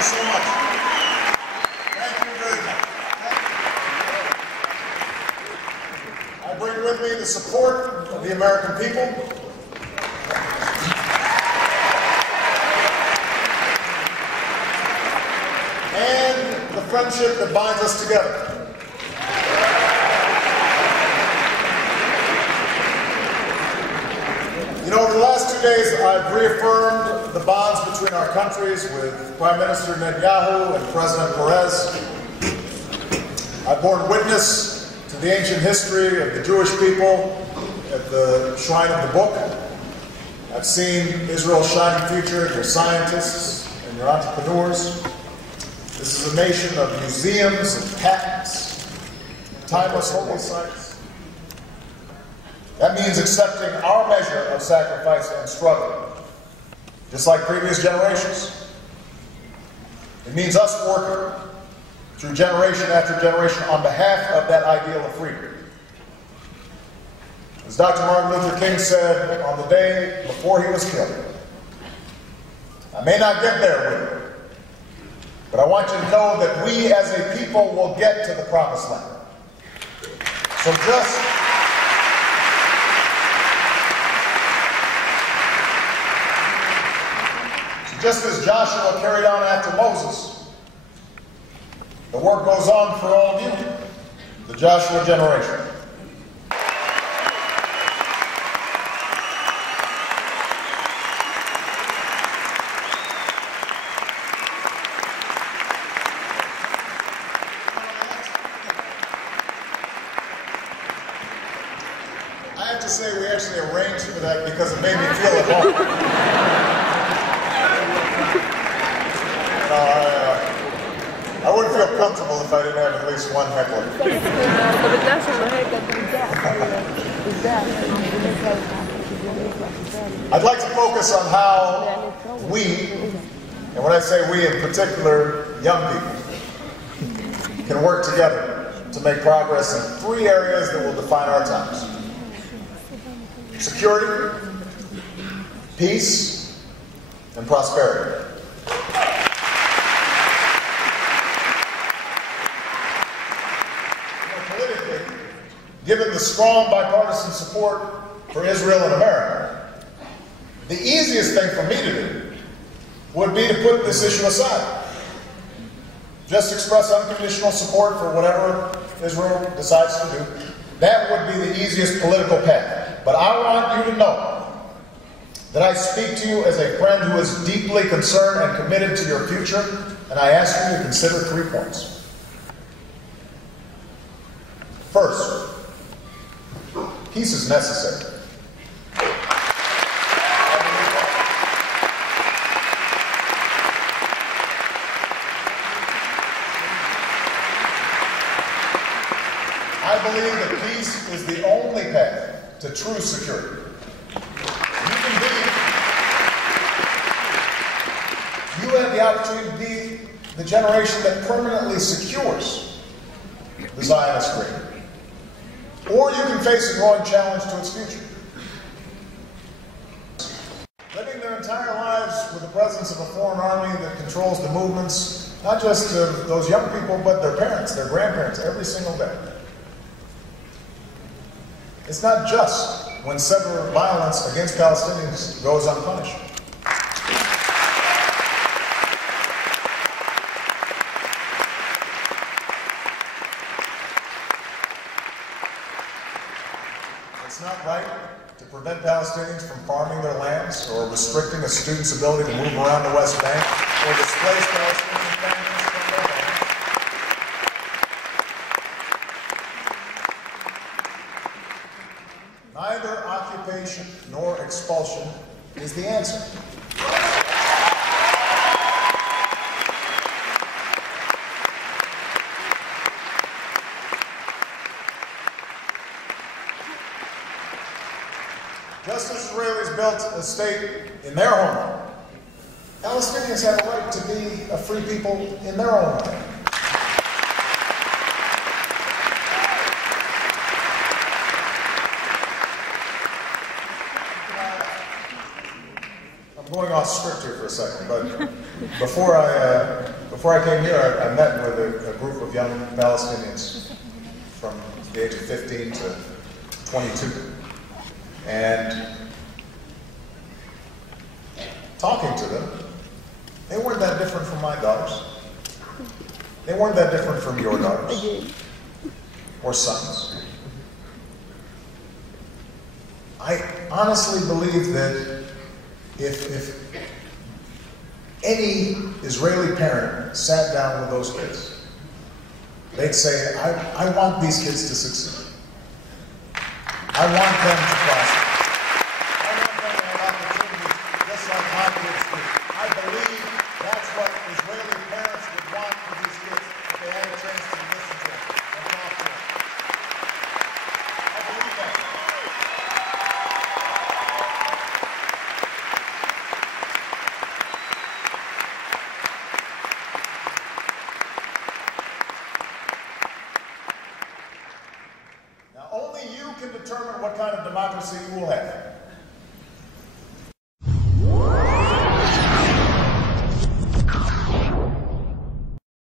you so much. Thank you very much. I bring with me the support of the American people. And the friendship that binds us together. You know, over the last 2 days, I've reaffirmed the bonds between our countries with Prime Minister Netanyahu and President Perez. I've borne witness to the ancient history of the Jewish people at the shrine of the book. I've seen Israel's shining future, your scientists and your entrepreneurs. This is a nation of museums and patents, timeless holy sites. That means accepting our measure of sacrifice and struggle, just like previous generations. It means us working through generation after generation on behalf of that ideal of freedom. As Dr. Martin Luther King said on the day before he was killed, I may not get there with you, but I want you to know that we as a people will get to the promised land. So just as Joshua carried on after Moses, the work goes on for all of you, the Joshua generation. I have to say we actually arranged for that because it made me feel at home. I wouldn't feel comfortable if I didn't have at least one heckler. I'd like to focus on how we, and when I say we in particular, young people, can work together to make progress in 3 areas that will define our times: security, peace, and prosperity. Given the strong bipartisan support for Israel and America, the easiest thing for me to do would be to put this issue aside. Just express unconditional support for whatever Israel decides to do. That would be the easiest political path. But I want you to know that I speak to you as a friend who is deeply concerned and committed to your future, and I ask you to consider 3 points. First, peace is necessary. I believe that peace is the only path to true security. You have the opportunity to be the generation that permanently secures the Zionist dream. Or you can face a growing challenge to its future. Living their entire lives with the presence of a foreign army that controls the movements, not just of those young people, but their parents, their grandparents, every single day. It's not just when secular violence against Palestinians goes unpunished. It's not right to prevent Palestinians from farming their lands or restricting a student's ability to move around the West Bank or displace Palestinian families from their lands. Neither occupation nor expulsion is the answer. Just as Israelis built a state in their homeland, Palestinians have a right to be a free people in their own land. going off script here for a second, but before I came here, I met with a group of young Palestinians from the age of 15 to 22. And talking to them, they weren't that different from my daughters. They weren't that different from your daughters or sons. I honestly believe that if any Israeli parent sat down with those kids, they'd say, I want these kids to succeed. I want them to prosper. I want them to have opportunities just like my kids do. I believe that's what Israeli parents would want for these kids if they had a chance to listen to them and talk to them. I believe that. Now, only you can determine what kind of democracy you will have.